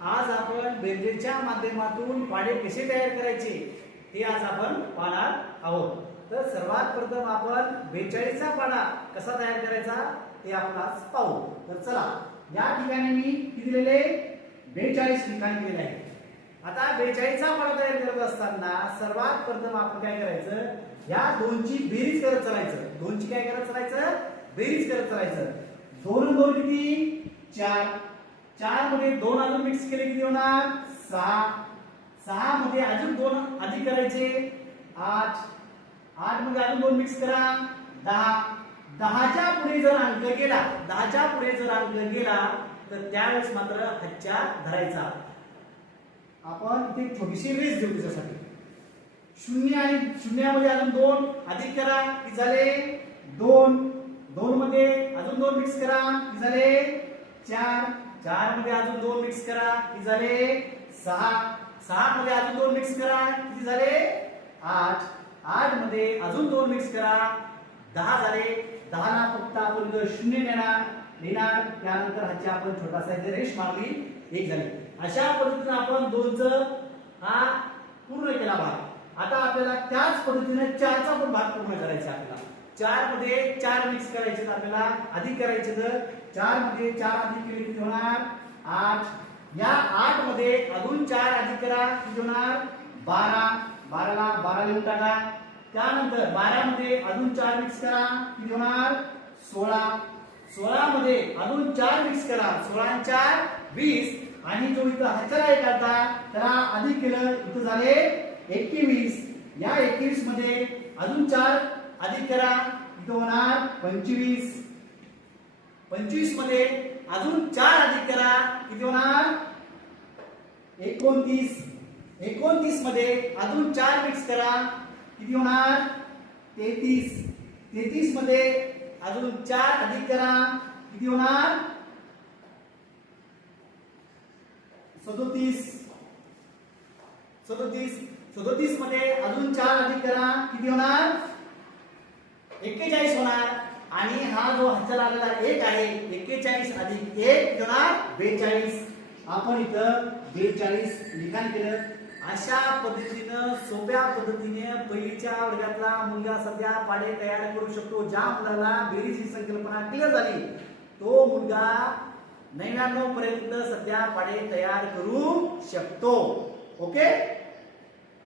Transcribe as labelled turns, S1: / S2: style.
S1: आज आपण बेरजेच्या माध्यमातून पाढे कसे तयार करायचे ते आज आपण पाहणार आहोत. तर सर्वात प्रथम आपण बेचाळीसचा पाडा कसा तयार करायचा ते आपण आज पाहू. तर चला या ठिकाणी मी दिलेले बेचाळीस ठिकाणी दिलेले आहे आता बेचाळीसचा पाडा तयार करत असताना सर्वात प्रथम आपण काय करायचं या दोनची बेरीज करत चालायचं. दोनची काय करत चालायचं? बेरीज करत चालायचं. दोन दोन किती? चार. चारमध्ये दोन अजून मिक्स केले किती होणार? सहा. सहा मध्ये अजून दोन अधिक करायचे. आठ. आठमध्ये अजून दोन मिक्स करा. दहा. दहाच्या पुढे जर अंक गेला दहाच्या पुढे जर अंक गेला तर त्यावेळेस मात्र हच्चा धरायचा. आपण इथे छोटीशी रेस देऊ त्याच्यासाठी. शून्य आणि शून्यामध्ये अजून दोन. अधिक करा. किती झाले? दोन. दोन मध्ये अजून दोन मिक्स करा. किती झाले? चार चारमध्ये अजून दोन मिक्स करा. किती झाले? सहा. सहा मध्ये अजून दोन मिक्स करा. किती झाले? आठ. आठमध्ये अजून दोन मिक्स करा. दहा झाले. दहा ना फक्त आपण शून्य नेणार. लिहिणार त्यानंतर ह्याची आपण छोटासा इथे रेश मारली. एक झाली. अशा पद्धतीने आपण दोनचं हा पूर्ण केला भाग. आता आपल्याला त्याच पद्धतीने चारचा पण भाग पूर्ण करायचा आपल्याला. चारमध्ये चार मिक्स करायचे आपल्याला. अधिक करायचे तर चारमध्ये चार अधिक केले किती होणार? आठ. या आठमध्ये अजून चार अधिक करा. किती होणार? बारा. बाराला बारा लिहून टाका. त्यानंतर बारा मध्ये अजून चार मिक्स करा. किती होणार? सोळा. सोळा मध्ये अजून चार मिक्स करा. सोळा चार वीस. आणि जो इथं हजर आहे आता? त्याला अधिक केलं. इथं झाले एकवीस. या एकवीसमध्ये अजून चार अधिक करा इथं होणार पंचवीस. पंचवीसमध्ये अजून चार अधिक करा किती होणार एकोणतीस. एकोणतीसमध्ये अजून चार मिक्स करा. किती होणार तेहतीस. तेहतीसमध्ये अजून चार अधिक करा किती होणार सदोतीस. सदोतीस. सदोतीसमध्ये अजून चार अधिक करा किती होणार एक्केचाळीस होणार. आणि हा जो हद्द लागलेला एक आहे एक्केचाळीस अधिक एक किती होणार बेचाळीस. आपण इथं बेचाळीस लिखाण केलं. अशा पद्धतीनं सोप्या पद्धतीने पहिलीच्या वर्गातला मुलगा सध्या पाडे तयार करू शकतो. ज्या मुलाला बेरीज ही संकल्पना क्लिअर झाली तो मुलगा नव्याण्णव पर्यंत सध्या पाडे तयार करू शकतो. ओके?